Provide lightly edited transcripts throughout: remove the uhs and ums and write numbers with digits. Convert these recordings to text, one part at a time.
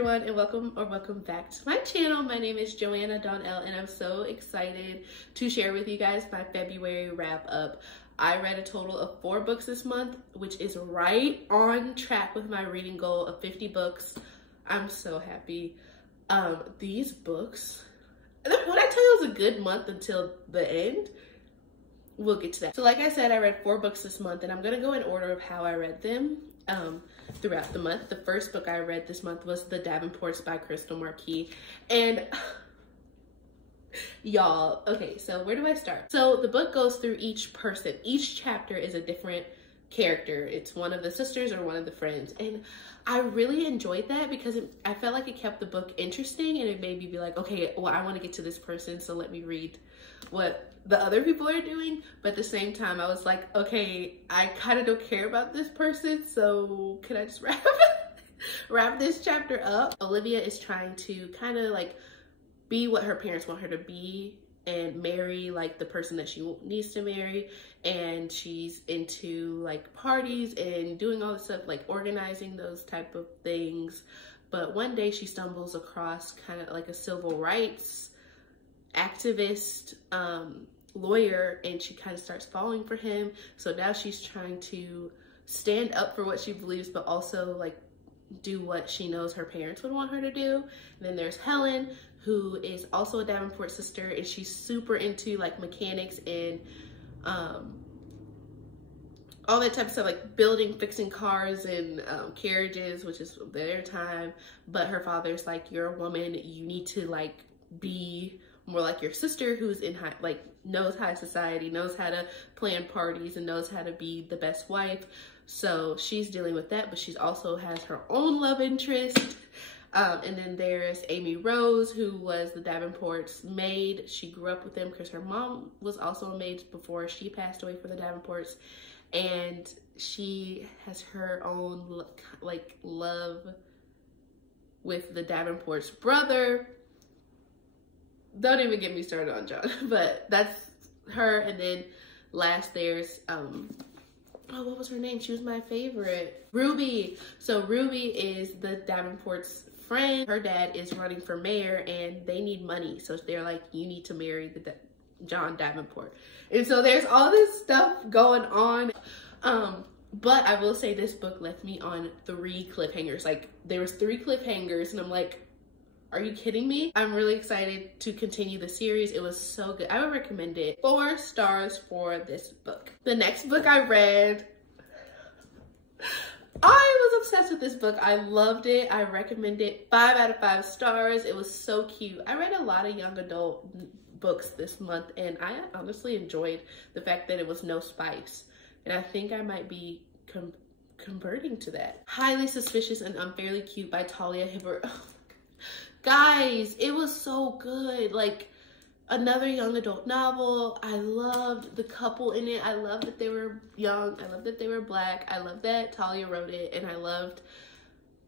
everyone, and welcome back to my channel. My name is Joanna Donnell, and I'm so excited to share with you guys my February wrap up. I read a total of 4 books this month, which is right on track with my reading goal of 50 books. I'm so happy. These books, when I tell you it was a good month until the end, we'll get to that. So like I said, I read 4 books this month, and I'm gonna go in order of how I read them throughout the month. The first book I read this month was The Davenports by Crystal Marquis. And y'all, okay, so where do I start? So the book goes through each person. Each chapter is a different character. It's one of the sisters or one of the friends. And I really enjoyed that because I felt like it kept the book interesting, and it made me be like, okay, well, I want to get to this person, so let me read what the other people are doing. But at the same time, I was like, okay, I kind of don't care about this person, so can I just wrap this chapter up? Olivia is trying to kind of like be what her parents want her to be and marry like the person that she needs to marry, and she's into like parties and doing all this stuff, like organizing those type of things. But one day she stumbles across kind of like a civil rights activist lawyer, and she kind of starts falling for him. So now she's trying to stand up for what she believes, but also like do what she knows her parents would want her to do. And then there's Helen, who is also a Davenport sister, and she's super into like mechanics and all that type of stuff, like building, fixing cars and carriages, which is their time. But her father's like, you're a woman, you need to like be more like your sister, who's in high, like knows high society, knows how to plan parties, and knows how to be the best wife. So she's dealing with that, but she's also has her own love interest. And then there's Amy Rose, who was the Davenports' maid. She grew up with them because her mom was also a maid before she passed away for the Davenports. And she has her own like love with the Davenports' brother. Don't even get me started on John, but that's her. And then last there's oh, what was her name? She was my favorite. Ruby. So Ruby is the Davenport's friend. Her dad is running for mayor, and they need money, so they're like, you need to marry the John Davenport. And so there's all this stuff going on. But I will say this book left me on 3 cliffhangers. Like there was 3 cliffhangers, and I'm like, are you kidding me? I'm really excited to continue the series. It was so good. I would recommend it. 4 stars for this book. The next book I read, I was obsessed with this book. I loved it. I recommend it. 5 out of 5 stars. It was so cute. I read a lot of young adult books this month, and I honestly enjoyed the fact that it was no spice. And I think I might be converting to that. Highly Suspicious and Unfairly Cute by Talia Hibbert. Guys, it was so good. Like another young adult novel. I loved the couple in it. I loved that they were young. I loved that they were Black. I loved that Talia wrote it, and I loved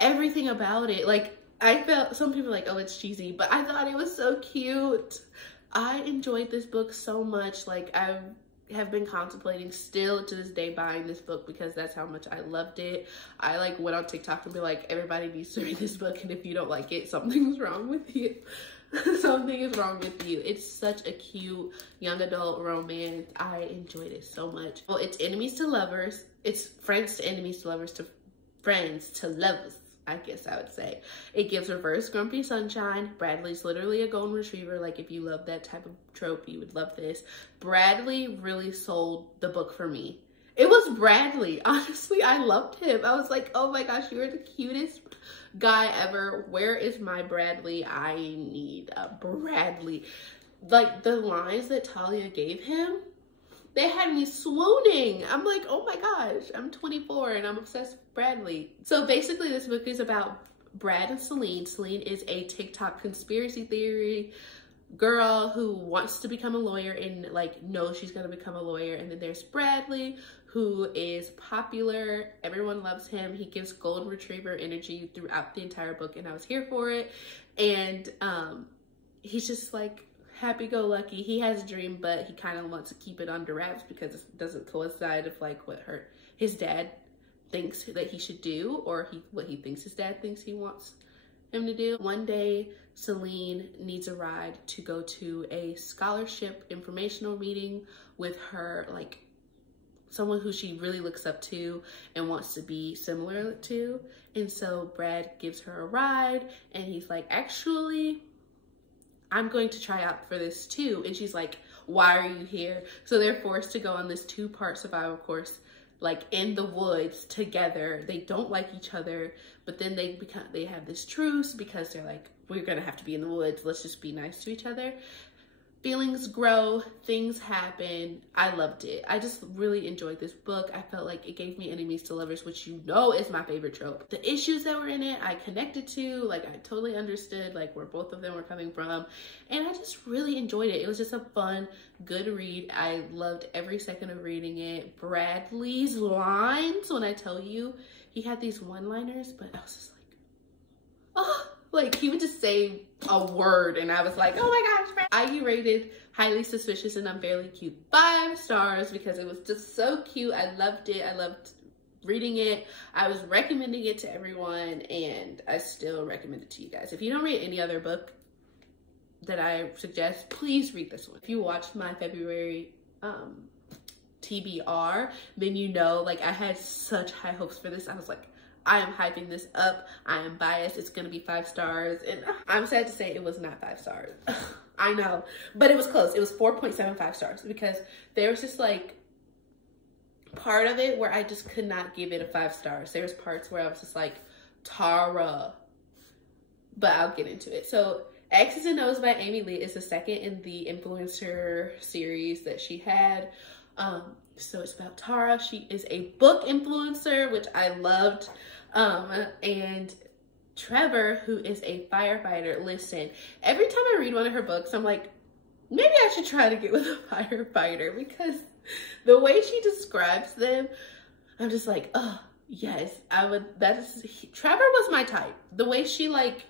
everything about it. Like I felt, some people were like, oh, it's cheesy, but I thought it was so cute. I enjoyed this book so much. Like I have been contemplating still to this day buying this book because that's how much I loved it. I like went on TikTok and be like, everybody needs to read this book, and if you don't like it, something's wrong with you. Something is wrong with you. It's such a cute young adult romance. I enjoyed it so much. Well, it's enemies to lovers. It's friends to enemies to lovers to friends to lovers, I guess I would say. It gives reverse Grumpy Sunshine. Bradley's literally a golden retriever. Like if you love that type of trope, you would love this. Bradley really sold the book for me. It was Bradley. Honestly, I loved him. I was like, oh my gosh, you're the cutest guy ever. Where is my Bradley? I need a Bradley. Like the lines that Talia gave him, they had me swooning. I'm like, oh my gosh, I'm 24 and I'm obsessed with Bradley. So basically this book is about Brad and Celine. Celine is a TikTok conspiracy theory girl who wants to become a lawyer and like knows she's gonna become a lawyer. And then there's Bradley, who is popular. Everyone loves him. He gives golden retriever energy throughout the entire book, and I was here for it. And he's just like happy-go-lucky. He has a dream, but he kind of wants to keep it under wraps because it doesn't coincide with like what his dad thinks that he should do, or what he thinks his dad thinks he wants him to do. One day, Celine needs a ride to go to a scholarship informational meeting with her, like, someone who she really looks up to and wants to be similar to. And so Brad gives her a ride and he's like, actually, I'm going to try out for this too. And she's like, why are you here? So they're forced to go on this 2-part survival course, like in the woods together. They don't like each other, but then they have this truce because they're like, we're gonna have to be in the woods. Let's just be nice to each other. Feelings grow, things happen. I loved it. I just really enjoyed this book. I felt like it gave me enemies to lovers, which you know is my favorite trope. The issues that were in it, I connected to, like I totally understood like where both of them were coming from. And I just really enjoyed it. It was just a fun, good read. I loved every second of reading it. Bradley's lines, when I tell you, he had these one-liners, but I was just like, oh. Like, he would just say a word, and I was like, oh my gosh. I rated Highly Suspicious and Unfairly Cute 5 stars because it was just so cute. I loved it. I loved reading it. I was recommending it to everyone, and I still recommend it to you guys. If you don't read any other book that I suggest, please read this one. If you watched my February TBR, then you know, like, I had such high hopes for this. I was like, I am hyping this up. I am biased. It's going to be 5 stars. And I'm sad to say it was not 5 stars. I know. But it was close. It was 4.75 stars because there was just like part of it where I just could not give it a 5 stars. There was parts where I was just like, Tara. But I'll get into it. So X's and O's by Amy Lee is the second in the influencer series that she had. So it's about Tara. She is a book influencer, which I loved. And Trevor, who is a firefighter. Listen, every time I read one of her books, I'm like, maybe I should try to get with a firefighter because the way she describes them, I'm just like, oh, yes, I would. Trevor was my type. The way she like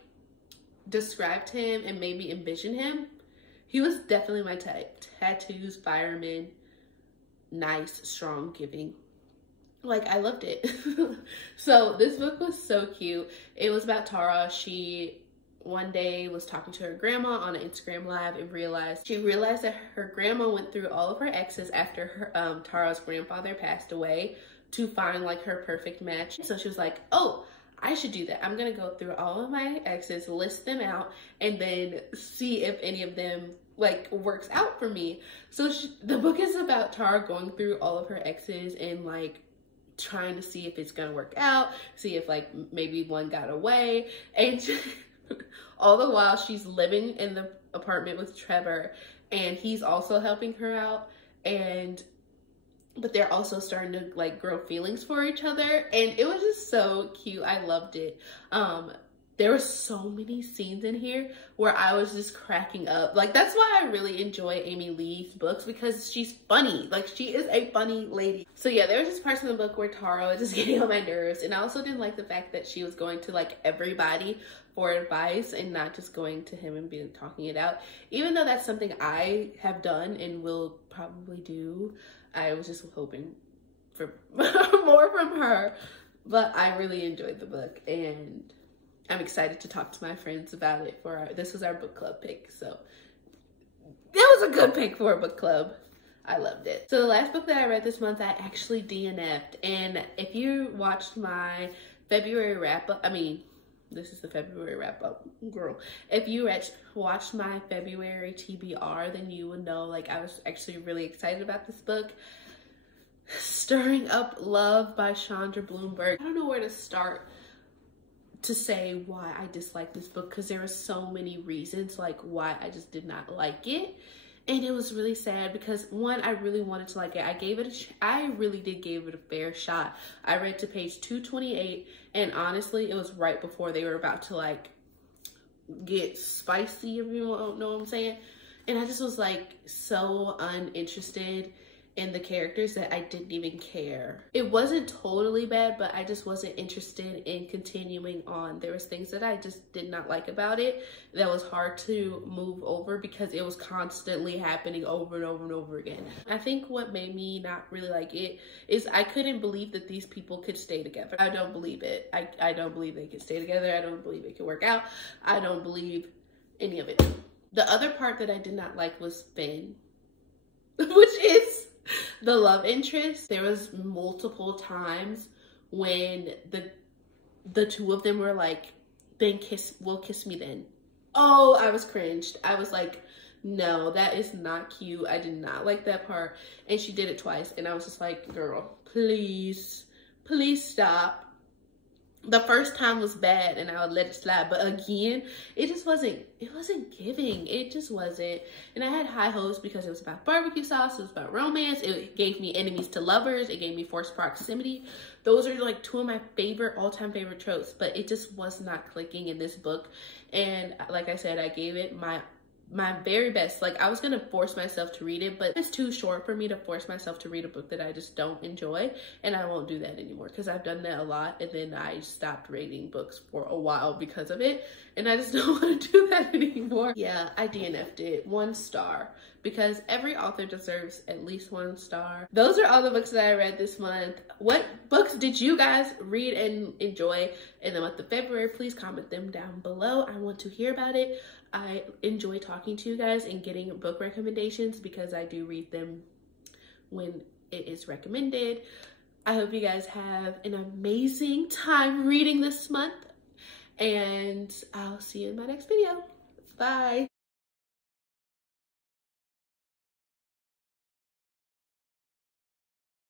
described him and made me envision him, he was definitely my type. Tattoos, fireman, nice, strong, giving. Like, I loved it. So this book was so cute. It was about Tara. She one day was talking to her grandma on an Instagram live and she realized that her grandma went through all of her exes after her Tara's grandfather passed away to find like her perfect match. So she was like, oh, I should do that. I'm gonna go through all of my exes, list them out, and then see if any of them like works out for me. So the book is about Tara going through all of her exes and like trying to see if it's gonna work out, see if like maybe one got away, and all the while she's living in the apartment with Trevor and he's also helping her out, but they're also starting to like grow feelings for each other, and it was just so cute. I loved it. There were so many scenes in here where I was just cracking up. Like, that's why I really enjoy Amy Lee's books, because she's funny. Like, she is a funny lady. So yeah, there was just parts in the book where Tara was just getting on my nerves. And I also didn't like the fact that she was going to like everybody for advice and not just going to him and talking it out. Even though that's something I have done and will probably do, I was just hoping for more from her. But I really enjoyed the book, and I'm excited to talk to my friends about it. This was our book club pick, so it was a good pick for a book club. I loved it. So the last book that I read this month, I actually DNF'd, and if you watched my February wrap-up, this is the February wrap-up, girl. If you watched my February TBR, then you would know, like, I was actually really excited about this book. Stirring Up Love by Chandra Bloomberg. I don't know where to start to say why I dislike this book, because there were so many reasons like why I just did not like it. And it was really sad because, one, I really wanted to like it. I really did give it a fair shot. I read to page 228, and honestly, it was right before they were about to like get spicy, if you don't know what I'm saying. And I just was like so uninterested in the characters that I didn't even care. It wasn't totally bad, but I just wasn't interested in continuing on. There was things that I just did not like about it that was hard to move over because it was constantly happening over and over and over again. I think what made me not really like it is I couldn't believe that these people could stay together. I don't believe it. I don't believe they could stay together. I don't believe it could work out. I don't believe any of it. The other part that I did not like was Finn, which is the love interest. There was multiple times when the two of them were like, then we'll kiss me then. Oh, I was cringed. I was like, no, that is not cute. I did not like that part. And she did it twice. And I was just like, girl, please, please stop. The first time was bad and I would let it slide, but again, it wasn't giving. It just wasn't. And I had high hopes because it was about barbecue sauce, it was about romance, it gave me enemies to lovers, it gave me forced proximity. Those are like two of my all-time favorite tropes, but it just was not clicking in this book. And like I said, I gave it my very best. Like, I was gonna force myself to read it, but it's too short for me to force myself to read a book that I just don't enjoy, and I won't do that anymore because I've done that a lot, and then I stopped reading books for a while because of it, and I just don't want to do that anymore. Yeah, I DNF'd it 1 star because every author deserves at least 1 star. Those are all the books that I read this month. What books did you guys read and enjoy in the month of February? Please comment them down below. I want to hear about it. I enjoy talking to you guys and getting book recommendations because I do read them when it is recommended. I hope you guys have an amazing time reading this month, and I'll see you in my next video. Bye.